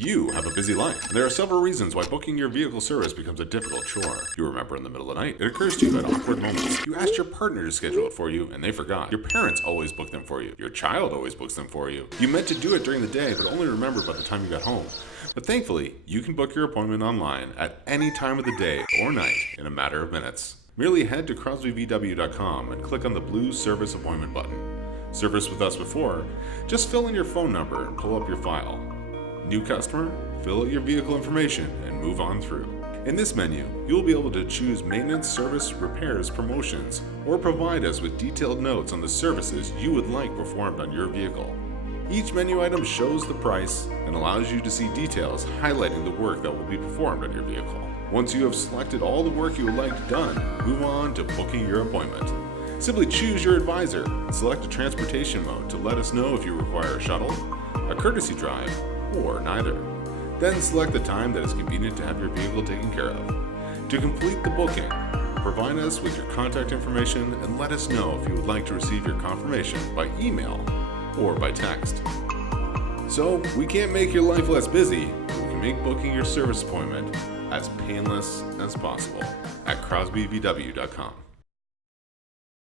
You have a busy life, and there are several reasons why booking your vehicle service becomes a difficult chore. You remember in the middle of the night, it occurs to you at awkward moments. You asked your partner to schedule it for you, and they forgot. Your parents always book them for you. Your child always books them for you. You meant to do it during the day, but only remembered by the time you got home. But thankfully, you can book your appointment online at any time of the day or night in a matter of minutes. Merely head to crosbyvw.com and click on the blue Service Appointment button. Service with us before? Just fill in your phone number and pull up your file. New customer? Fill out your vehicle information and move on through. In this menu, you will be able to choose maintenance, service, repairs, promotions, or provide us with detailed notes on the services you would like performed on your vehicle. Each menu item shows the price and allows you to see details highlighting the work that will be performed on your vehicle. Once you have selected all the work you would like done, move on to booking your appointment. Simply choose your advisor and select a transportation mode to let us know if you require a shuttle, a courtesy drive, or neither. Then select the time that is convenient to have your vehicle taken care of. To complete the booking, provide us with your contact information and let us know if you would like to receive your confirmation by email or by text. So, we can't make your life less busy, but we can make booking your service appointment as painless as possible at crosbyvw.com.